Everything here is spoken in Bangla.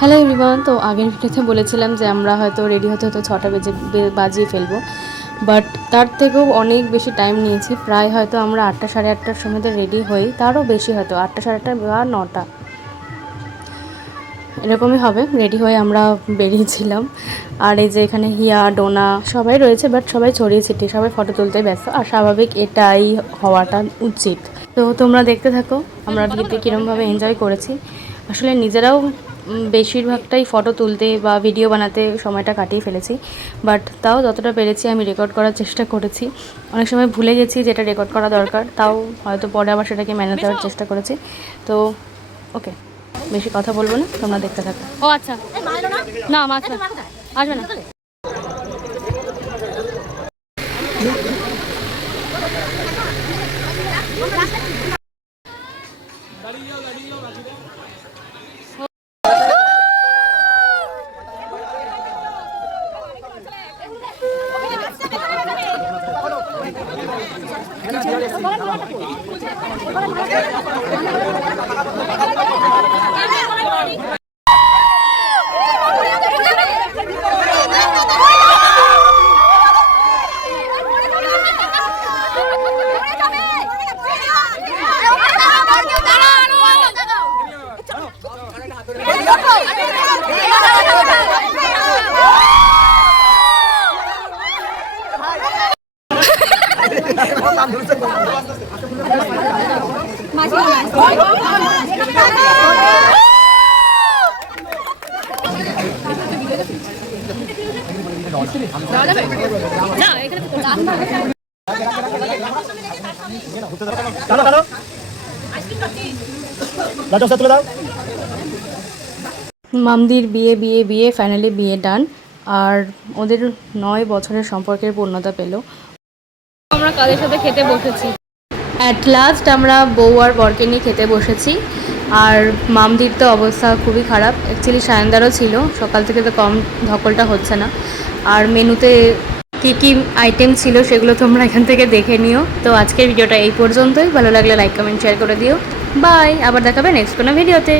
Hello everyone. তো আগের ভিডিওতে বলেছিলাম যে আমরা হয়তো রেডি হতে হতে 6টা বাজিয়ে ফেলবো, বাট তার থেকেও অনেক বেশি টাইম নিয়েছি। প্রায় হয়তো আমরা 8টা সাড়ে 8টার সময় রেডি হই, তারও বেশি হয়তো 8টা সাড়ে 8টা বা 9টা এরকমই হবে। রেডি হয়ে আমরা বেরিয়েছিলাম। আর এই যে এখানে হিয়া ডোনা সবাই রয়েছে, বাট সবাই ছড়িয়ে ছিটিয়ে সবাই ফটো তুলতে ব্যস্ত, আর স্বাভাবিক এটাই হওয়াটা উচিত। তো তোমরা দেখতে থাকো আমরা ভিডিওতে কীরকমভাবে এনজয় করেছি। আসলে নিজেরাও বেশিরভাগটাই ফটো তুলতে বা ভিডিও বানাতে সময়টা কাটিয়ে ফেলেছি, বাট তাও যতটা পেরেছি আমি রেকর্ড করার চেষ্টা করেছি। অনেক সময় ভুলে গেছি যেটা রেকর্ড করা দরকার, তাও হয়তো পরে আবার সেটাকে মেনে দেওয়ার চেষ্টা করেছি। তো ওকে, বেশি কথা বলবো না, তোমরা দেখতে থাকো। ও আচ্ছা, না মাছ আসবে না। মামদির বিয়ে বিয়ে বিয়ে ফাইনালি বিয়ে ডান, আর ওদের 9 বছরের সম্পর্কের পূর্ণতা পেল। আমরা কাদের সাথে খেতে বসেছি, অ্যাট লাস্ট আমরা বউ আর বরকে নিয়ে খেতে বসেছি। আর মামদির তো অবস্থা খুবই খারাপ, অ্যাকচুয়ালি সায়নদারও ছিল, সকাল থেকে তো কম ধকলটা হচ্ছে না। আর মেনুতে কী কী আইটেম ছিল সেগুলো তোমরা এখান থেকে দেখে নিও। তো আজকের ভিডিওটা এই পর্যন্তই, ভালো লাগলে লাইক কমেন্ট শেয়ার করে দিও। বাই, আবার দেখাবে নেক্সট কোনো ভিডিওতে।